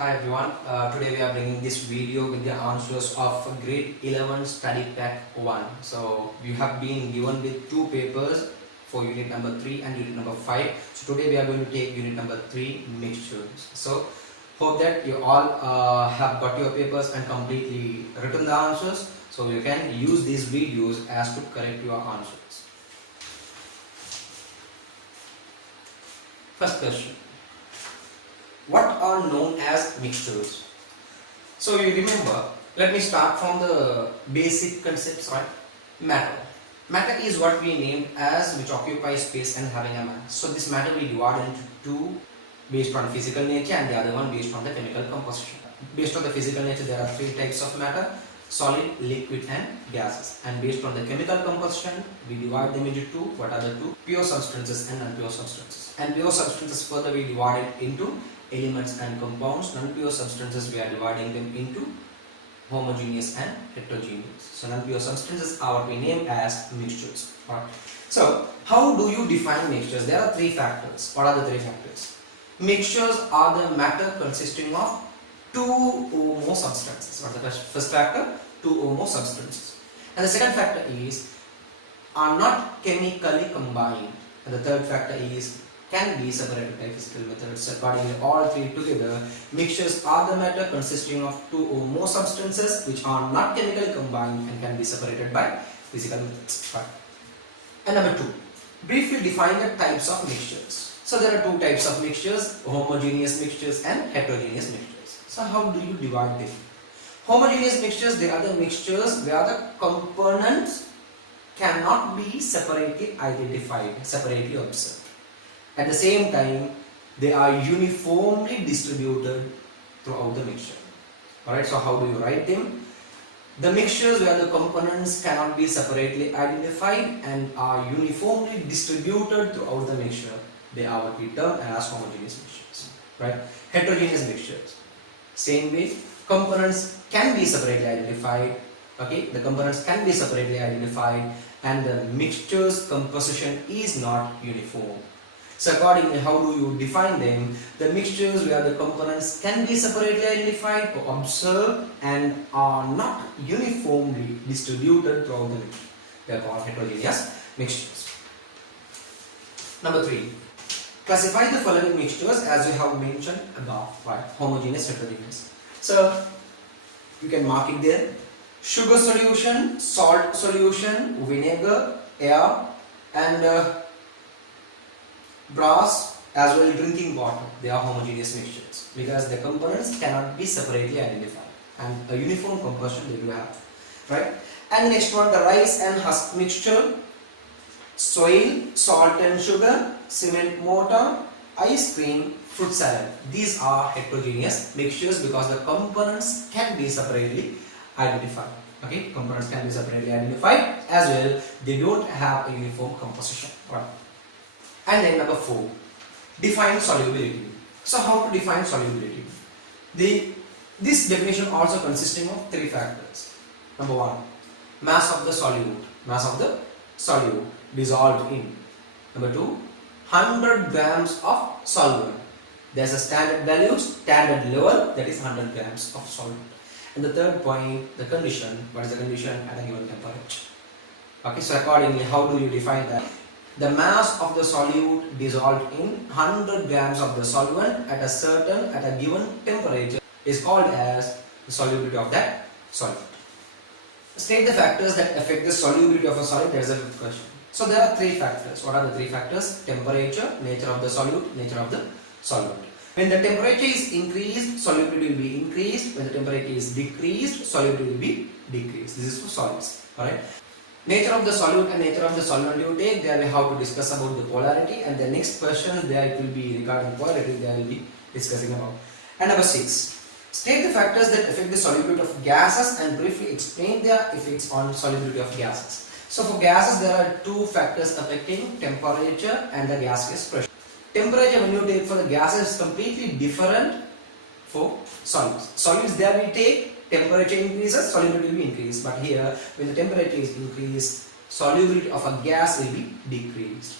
Hi everyone, today we are bringing this video with the answers of grade 11 study pack 1. So we have been given with two papers for unit number 3 and unit number 5. So today we are going to take unit number 3 mixtures. So hope that you all have got your papers and completely written the answers. So you can use these videos as to correct your answers. First question. What are known as mixtures? So you remember, let me start from the basic concepts, right? Matter. Matter is what we named as which occupies space and having a mass. So this matter we divide into two based on physical nature and the other one based on the chemical composition. Based on the physical nature there are three types of matter: solid, liquid and gases. And based on the chemical composition we divide them into two. What are the two? Pure substances and non-pure substances. And pure substances further we divide it into elements and compounds. Non-pure substances we are dividing them into homogeneous and heterogeneous. So non-pure substances are what we name as mixtures. Right. So how do you define mixtures? There are three factors. What are the three factors? Mixtures are the matter consisting of two or more substances. What is the first factor? Two or more substances. And the second factor is are not chemically combined. And the third factor is can be separated by physical methods. Accordingly, all three together, mixtures are the matter consisting of two or more substances which are not chemically combined and can be separated by physical methods. Right. And number two, briefly define the types of mixtures. So there are two types of mixtures: homogeneous mixtures and heterogeneous mixtures. So how do you divide them? Homogeneous mixtures, they are the mixtures where the components cannot be separately identified, separately observed. At the same time, they are uniformly distributed throughout the mixture. Alright, so how do you write them? The mixtures where the components cannot be separately identified and are uniformly distributed throughout the mixture, they are what we term as homogeneous mixtures. Right? Heterogeneous mixtures. Same way, components can be separately identified. Okay, the components can be separately identified and the mixture's composition is not uniform. So accordingly, how do you define them? The mixtures where the components can be separately identified or observed and are not uniformly distributed throughout the mixture, they are called heterogeneous mixtures. Number 3. Classify the following mixtures as we have mentioned above, right? Homogeneous, heterogeneous. So you can mark it there. Sugar solution, salt solution, vinegar, air and brass as well drinking water, they are homogeneous mixtures because the components cannot be separately identified and a uniform composition they do have, right? And the next one, the rice and husk mixture, soil, salt and sugar, cement mortar, ice cream, fruit salad. These are heterogeneous mixtures because the components can be separately identified. Okay, components can be separately identified as well. They don't have a uniform composition, right? And then number 4, define solubility. So how to define solubility? This definition also consisting of three factors. Number 1, mass of the solute. Mass of the solute dissolved in. Number 2, 100 grams of solvent. There's a standard value, standard level, that is 100 grams of solvent. And the third point, the condition. What is the condition at a given temperature? Okay, so accordingly, how do you define that? The mass of the solute dissolved in 100 grams of the solvent at a given temperature is called as the solubility of that solvent. State the factors that affect the solubility of a solid. There is a good question. So there are three factors. What are the three factors? Temperature, nature of the solute, nature of the solvent. When the temperature is increased, solubility will be increased. When the temperature is decreased, solubility will be decreased. This is for solids. Alright. Nature of the solute and nature of the solvent you take, there we have to discuss about the polarity, and the next question there it will be regarding polarity, there will be discussing about. And number 6, state the factors that affect the solubility of gases and briefly explain their effects on solubility of gases. So for gases there are two factors affecting: temperature and the gaseous pressure. Temperature when you take for the gases is completely different for solids. Solids there we take temperature increases, solubility will be increased. But here, when the temperature is increased, solubility of a gas will be decreased.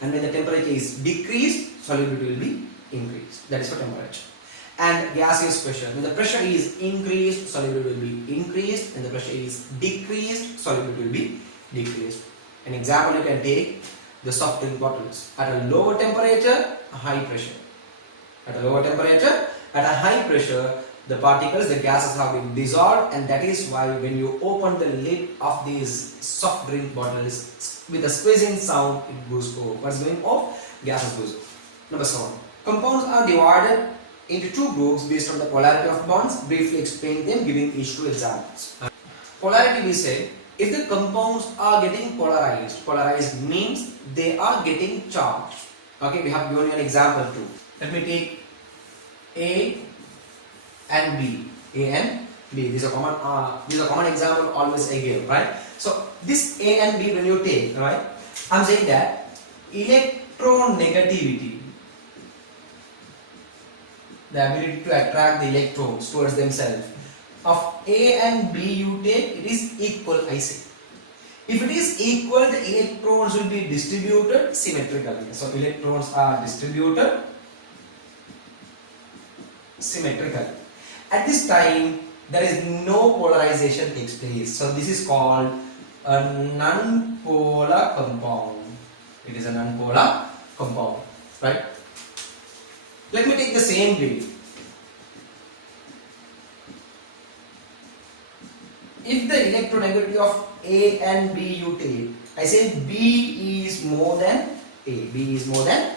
And when the temperature is decreased, solubility will be increased. That is for temperature. and gas is pressure. When the pressure is increased, solubility will be increased. When the pressure is decreased, solubility will be decreased. An example you can take the soft drink bottles. At a lower temperature, a high pressure. At a lower temperature, at a high pressure, the particles, the gases have been dissolved, and that is why when you open the lid of these soft drink bottles with a squeezing sound, it goes over. What's going off? Gases goes off. Number 7. Compounds are divided into two groups based on the polarity of bonds. Briefly explain them, giving each two examples. Polarity, we say, if the compounds are getting polarized means they are getting charged. Okay, we have given you an example too. Let me take A and B. A and B. This is a common example always I give, right? So this A and B when you take, right? I'm saying that electronegativity, the ability to attract the electrons towards themselves, of A and B you take, it is equal, I say. If it is equal, the electrons will be distributed symmetrically. So electrons are distributed symmetrically. At this time, there is no polarization takes place. So this is called a non-polar compound. It is a non-polar compound, right? Let me take the same way. If the electronegativity of A and B you take, I say B is more than A. B is more than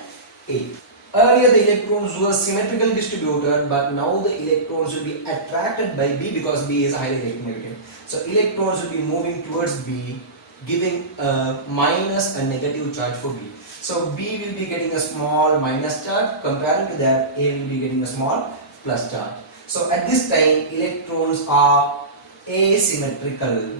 A. Earlier the electrons were symmetrically distributed, but now the electrons will be attracted by B because B is highly electronegative. So electrons will be moving towards B, giving a minus, a negative charge for B. So B will be getting a small minus charge, compared to that A will be getting a small plus charge. So at this time electrons are asymmetrical.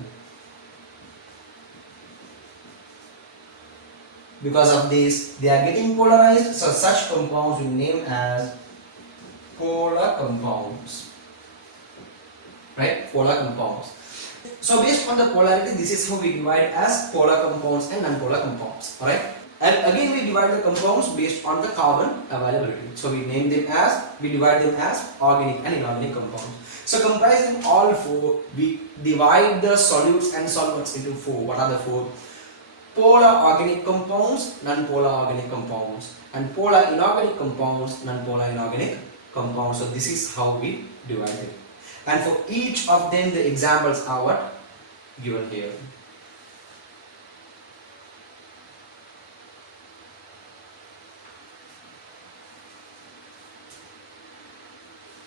Because of this, they are getting polarized, so such compounds we name as polar compounds. Right? Polar compounds. So based on the polarity, this is how we divide as polar compounds and non-polar compounds. Alright? And again we divide the compounds based on the carbon availability. So we divide them as organic and inorganic compounds. So comprising all four, we divide the solutes and solvents into four. What are the four? Polar organic compounds, non-polar organic compounds, and polar inorganic compounds, non-polar inorganic compounds. So this is how we divide it. And for each of them, the examples are what? Given here.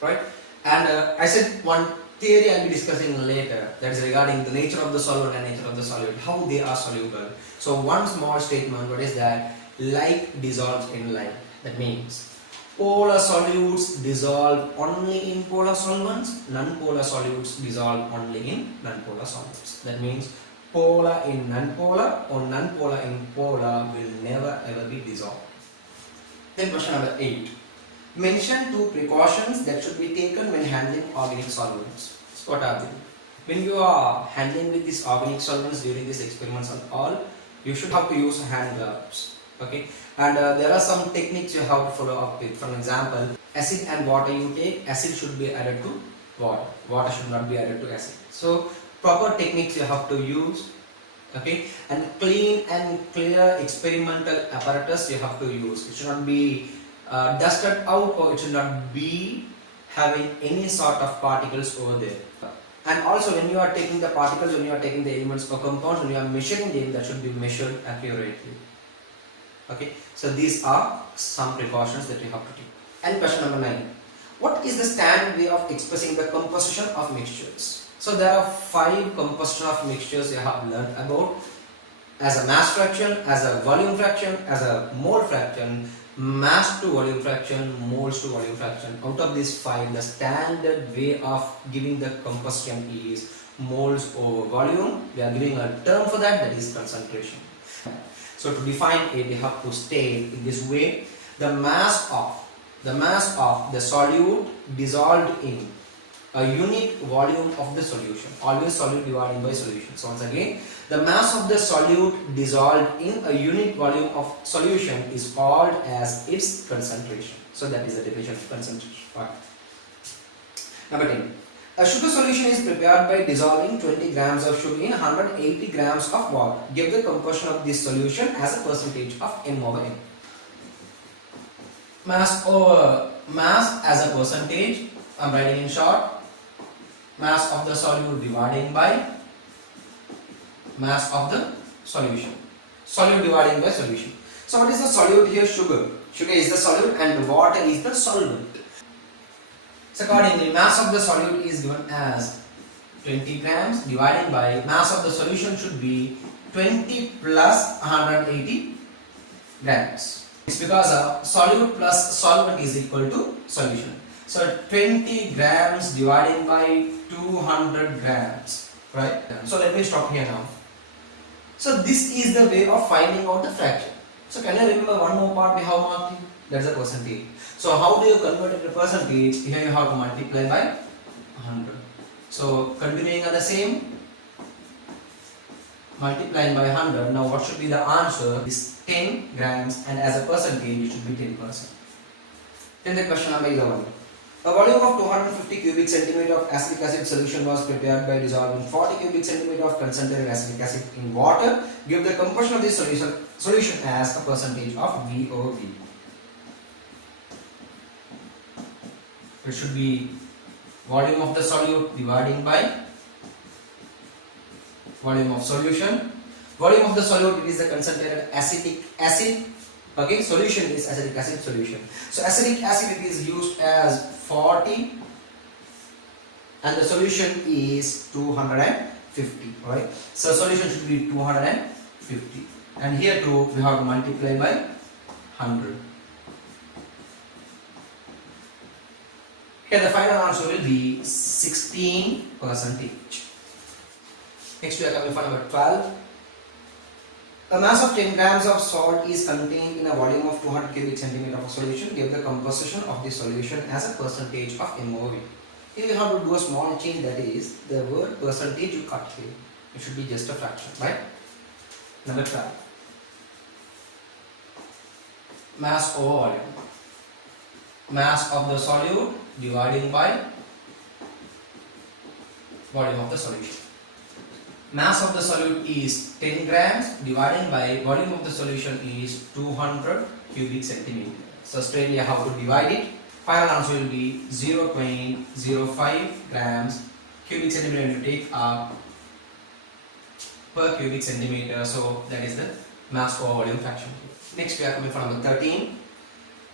Right? And I said one theory I'll be discussing later, that is regarding the nature of the solvent and nature of the solute, how they are soluble. So one small statement, what is that? Like dissolves in like. That means polar solutes dissolve only in polar solvents, non-polar solutes dissolve only in non-polar solvents. That means polar in non-polar or non-polar in polar will never ever be dissolved. Then question number 8. Mention 2 precautions that should be taken when handling organic solvents. So what are they? When you are handling with these organic solvents during these experiments and all, you should have to use hand gloves. Okay, and there are some techniques you have to follow up with. For example, acid and water you take, acid should be added to water. Water should not be added to acid. So proper techniques you have to use. Okay, and clean and clear experimental apparatus you have to use. It should not be dusted out, or it should not be having any sort of particles over there. And also when you are taking the particles, when you are taking the elements or compounds, when you are measuring them, that should be measured accurately. Okay, so these are some precautions that you have to take. And question number 9. What is the standard way of expressing the composition of mixtures? So there are 5 composition of mixtures you have learned about, as a mass fraction, as a volume fraction, as a mole fraction, mass to volume fraction, moles to volume fraction. Out of these 5, the standard way of giving the composition is moles over volume. We are giving a term for that, that is concentration. So to define it, we have to state in this way: the mass of the solute dissolved in a unit volume of the solution. Always solute dividing by solution. So once again, the mass of the solute dissolved in a unit volume of solution is called as its concentration. So that is the definition of concentration. Number 10. A sugar solution is prepared by dissolving 20 grams of sugar in 180 grams of water. Give the composition of this solution as a percentage of M over N. Mass as a percentage, I am writing in short. Mass of the solute dividing by mass of the solution. Solute dividing by solution. So what is the solute here? Sugar. Sugar is the solute and water is the solvent. So accordingly, mass of the solute is given as 20 grams dividing by mass of the solution should be 20 plus 180 grams. It's because solute plus solvent is equal to solution. So 20 grams dividing by 200 grams, right? So let me stop here now. So this is the way of finding out the fraction. So can you remember one more part we have marked? That's a percentage. So how do you convert it to percentage? Here you have to multiply by 100. So continuing on the same, multiplying by 100. Now what should be the answer? Is 10 grams and as a percentage it should be 10%. Then the question number 11. A volume of 250 cubic centimeter of acetic acid solution was prepared by dissolving 40 cubic centimeter of concentrated acetic acid in water. Give the composition of this solution as a percentage of V over V. It should be volume of the solute dividing by volume of solution. Volume of the solute is the concentrated acetic acid. Okay, solution is acetic acid solution. So acetic acid is used as 40 and the solution is 250, right? So solution should be 250 and here too we have to multiply by 100. Here the final answer will be 16%. Next we are coming for number 12. A mass of 10 grams of salt is contained in a volume of 200 cubic centimeter of solution. Give the composition of the solution as a percentage of M over V. Here you have to do a small change, that is the word percentage you cut here. It should be just a fraction, right? Number 12. Mass over volume. Mass of the solute dividing by volume of the solution. Mass of the solute is 10 grams dividing by volume of the solution is 200 cubic centimeter. So straightly I have to divide it. Final answer will be 0.05 grams cubic centimeter to take up per cubic centimeter. So that is the mass over volume fraction. Next we are coming for number 13.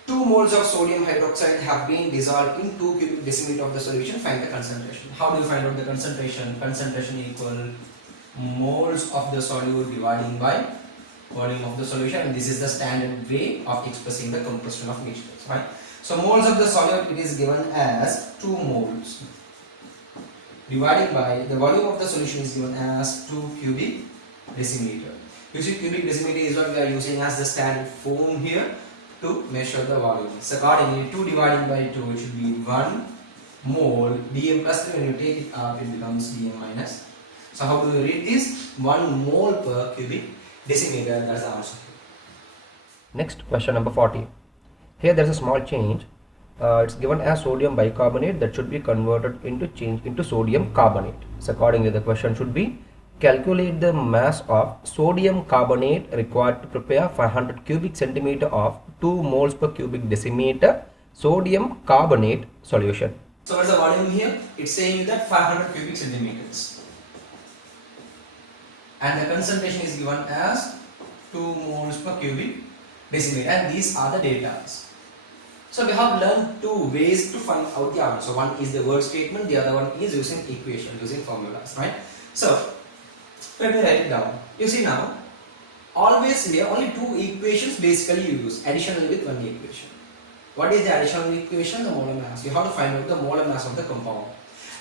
2 moles of sodium hydroxide have been dissolved in 2 cubic decimeter of the solution. Find the concentration. How do you find out the concentration? Concentration equal moles of the solute dividing by volume of the solution, and this is the standard way of expressing the composition of mixtures, right? So moles of the solute, it is given as 2 moles dividing by the volume of the solution is given as 2 cubic decimeter. You see, cubic decimeter is what we are using as the standard form here to measure the volume. So accordingly, 2 dividing by 2, it should be 1 mole. dm plus 3, when you take it up, it becomes dm minus. So how do you read this? 1 mole per cubic decimeter, that's the answer. Next, question number 40. Here there is a small change. It's given as sodium bicarbonate that should be converted into sodium carbonate. So accordingly, the question should be, calculate the mass of sodium carbonate required to prepare 500 cubic centimeter of 2 moles per cubic decimeter sodium carbonate solution. So what's the volume here? It's saying that 500 cubic centimeters. And the concentration is given as 2 moles per cubic decimeter, and these are the data. So we have learned 2 ways to find out the answer. One is the word statement, the other one is using equation, using formulas, right? So let me write it down. You see now, always here only 2 equations basically you use, additionally with 1 equation. What is the additional equation? The molar mass. You have to find out the molar mass of the compound.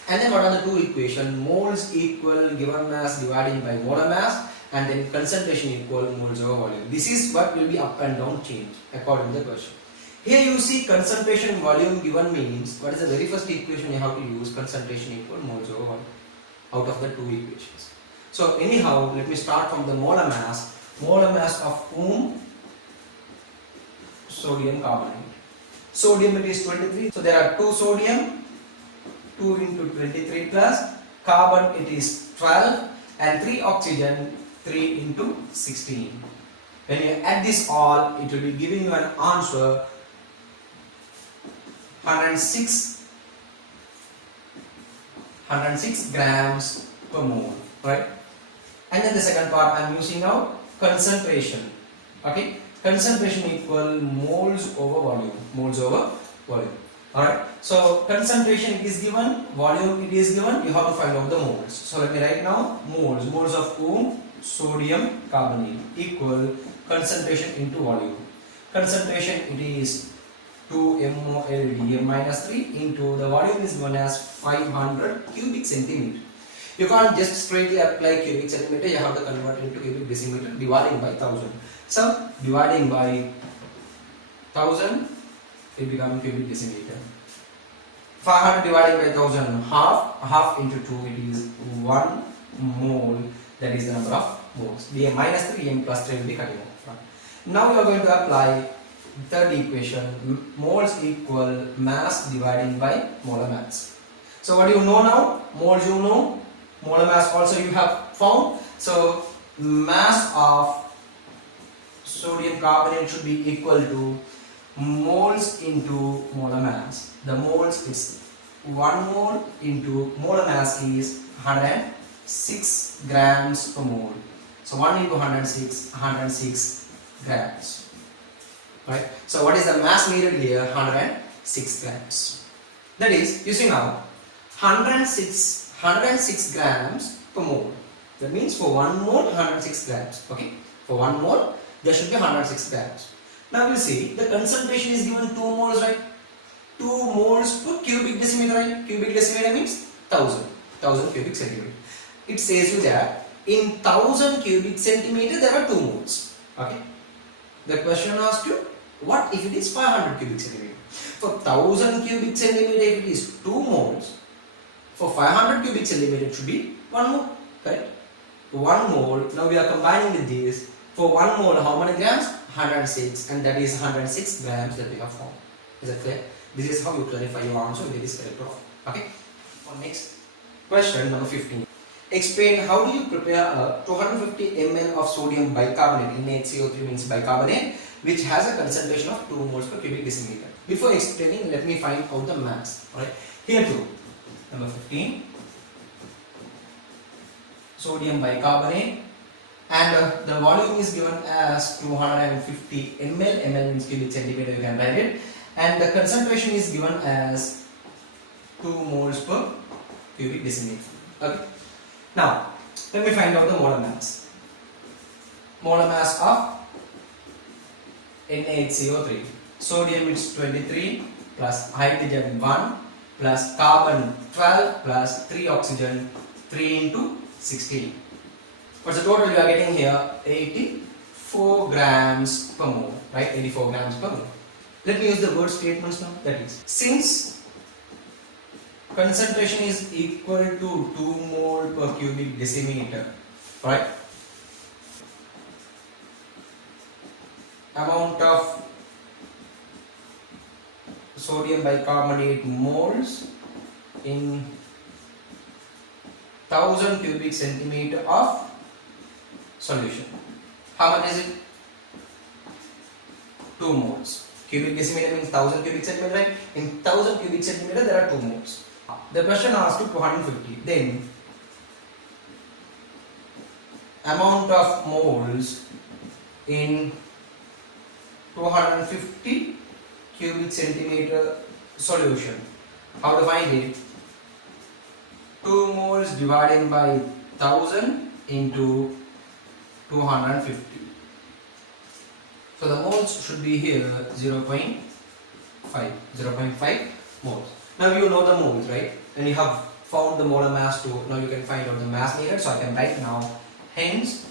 And then what are the 2 equations? Moles equal given mass dividing by molar mass, and then concentration equal moles over volume. This is what will be up and down change according to the question. Here you see concentration volume given means, what is the very first equation you have to use? Concentration equal moles over volume out of the 2 equations. So anyhow, let me start from the molar mass. Molar mass of whom? Sodium carbonate. Sodium, it is 23. So there are 2 sodium, 2 into 23 plus carbon it is 12 and 3 oxygen 3 into 16. When you add this all, it will be giving you an answer 106 grams per mole, right? And then the second part I am using now concentration. Okay, concentration equal moles over volume. Alright, so concentration is given, volume it is given, you have to find out the moles. So let me write now moles of sodium carbonate equal concentration into volume. Concentration it is 2 mol dm minus 3 into the volume is given as 500 cubic centimeter. You can't just straightly apply cubic centimeter, you have to convert it into cubic decimeter dividing by 1000. So dividing by 1000 it becomes cubic decimeter. 500 divided by 1000, half into 2 it is 1 mole, that is the number of moles. dm minus 3 dm plus 3 will be coming out. Now we are going to apply third equation, moles equal mass dividing by molar mass. So what do you know now? Moles you know, molar mass also you have found. So mass of sodium carbonate should be equal to moles into molar mass. The moles is 1 mole into molar mass is 106 grams per mole. So 1 into 106 grams. Right? So what is the mass needed here? 106 grams. That is, you see now, 106 grams per mole. That means for 1 mole 106 grams. Okay? For 1 mole there should be 106 grams. Now you see the concentration is given 2 moles, right? 2 moles per cubic decimeter, right? Cubic decimeter means 1000 cubic centimeter. It says you that in 1000 cubic centimeter there are 2 moles. Okay? The question asks you, what if it is 500 cubic centimeter? For 1000 cubic centimeter if it is 2 moles, for 500 cubic centimeter it should be 1 mole, correct? 1 mole, now we are combining with this. For 1 mole how many grams? 106, and that is 106 grams that we have found. Is that clear? This is how you clarify your answer with this correct problem. Okay? For next question, number 15. Explain how do you prepare a 250 ml of sodium bicarbonate, NaCO3 means bicarbonate, which has a concentration of 2 moles per cubic decimeter. Before explaining, let me find out the mass. Alright? Here too, number 15. Sodium bicarbonate, and the volume is given as 250 ml. Ml means cubic centimeter, you can write it. And the concentration is given as 2 moles per cubic decimeter. Okay. Now, let me find out the molar mass. Molar mass of NaCO3. Sodium is 23 plus hydrogen 1 plus carbon 12 plus 3 oxygen 3 into 16. What's the total you are getting here? 84 grams per mole. Right? 84 grams per mole. Let me use the word statements now. That is, since concentration is equal to 2 mole per cubic decimeter, right? Amount of sodium bicarbonate moles in 1000 cubic centimeter of solution. How much is it? 2 moles. Cubic decimeter means 1000 cubic centimeter, right? In 1000 cubic centimeter there are 2 moles. The question asks you 250. Then amount of moles in 250 cubic centimeter solution. How to find it? 2 moles divided by 1000 into 250. So the moles should be here 0.5 moles. Now you know the moles, right? And you have found the molar mass too. Now you can find out the mass needed. So I can write now. Hence,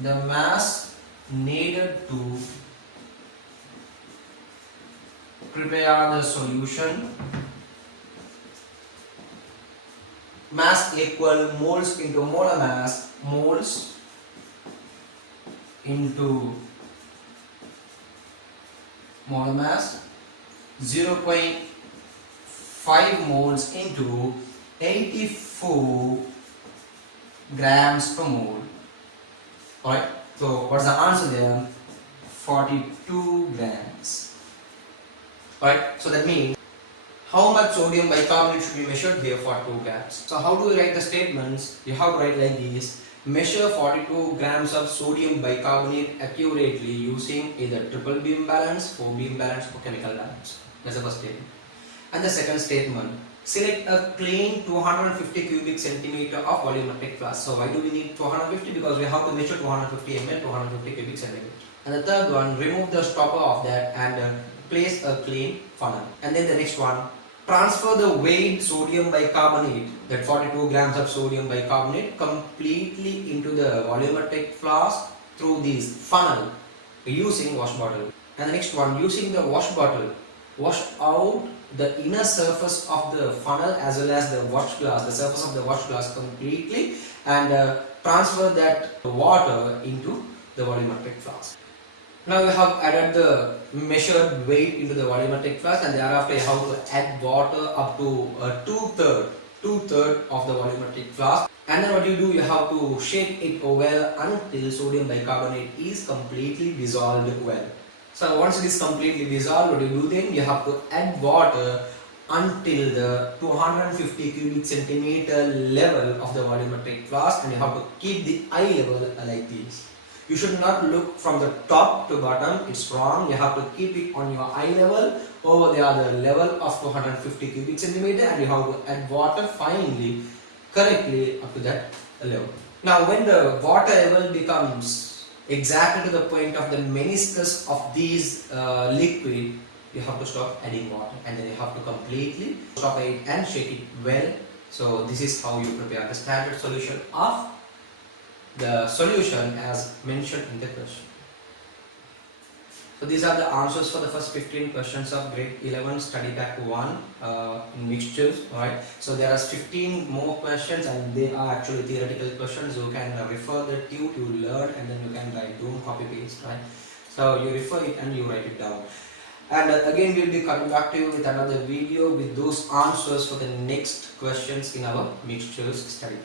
the mass needed to prepare the solution, mass equal moles into molar mass, moles into molar mass, 0.5 5 moles into 84 grams per mole. Alright, so what's the answer there? 42 grams. Alright, so that means how much sodium bicarbonate should be measured here? 42 grams. So how do we write the statements? You have to write like this. Measure 42 grams of sodium bicarbonate accurately using either triple beam balance, 4 beam balance or chemical balance. That's the first statement. And the second statement, select a clean 250 cubic centimeter of volumetric flask. So why do we need 250? Because we have to measure 250 ml, 250 cubic centimeter. And the third one, remove the stopper of that and place a clean funnel. And then the next one, transfer the weighed sodium bicarbonate, that 42 grams of sodium bicarbonate, completely into the volumetric flask through this funnel using wash bottle. And the next one, using the wash bottle, wash out the inner surface of the funnel as well as the wash glass, the surface of the wash glass completely, and transfer that water into the volumetric flask. Now you have added the measured weight into the volumetric flask, and thereafter you have to add water up to two-third of the volumetric flask. And then what you do, you have to shake it well until sodium bicarbonate is completely dissolved well. So once it is completely dissolved, what you do then, you have to add water until the 250 cubic centimeter level of the volumetric flask, and you have to keep the eye level like this. You should not look from the top to bottom, it's wrong. You have to keep it on your eye level. Over there the level of 250 cubic centimeter, and you have to add water finely, correctly up to that level. Now when the water level becomes exactly to the point of the meniscus of these liquid, you have to stop adding water, and then you have to completely stop it and shake it well. So this is how you prepare the standard solution of the solution as mentioned in the question. So these are the answers for the first 15 questions of grade 11 study pack 1 in mixtures, right? So there are 15 more questions, and they are actually theoretical questions. You can refer the two to learn, and then you can write, don't copy paste, right? So you refer it and you write it down. And again, we'll be coming back to you with another video with those answers for the next questions in our mixtures study.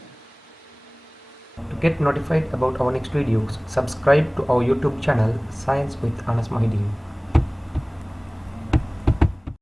To get notified about our next videos, subscribe to our YouTube channel Science with Anas Mohideen.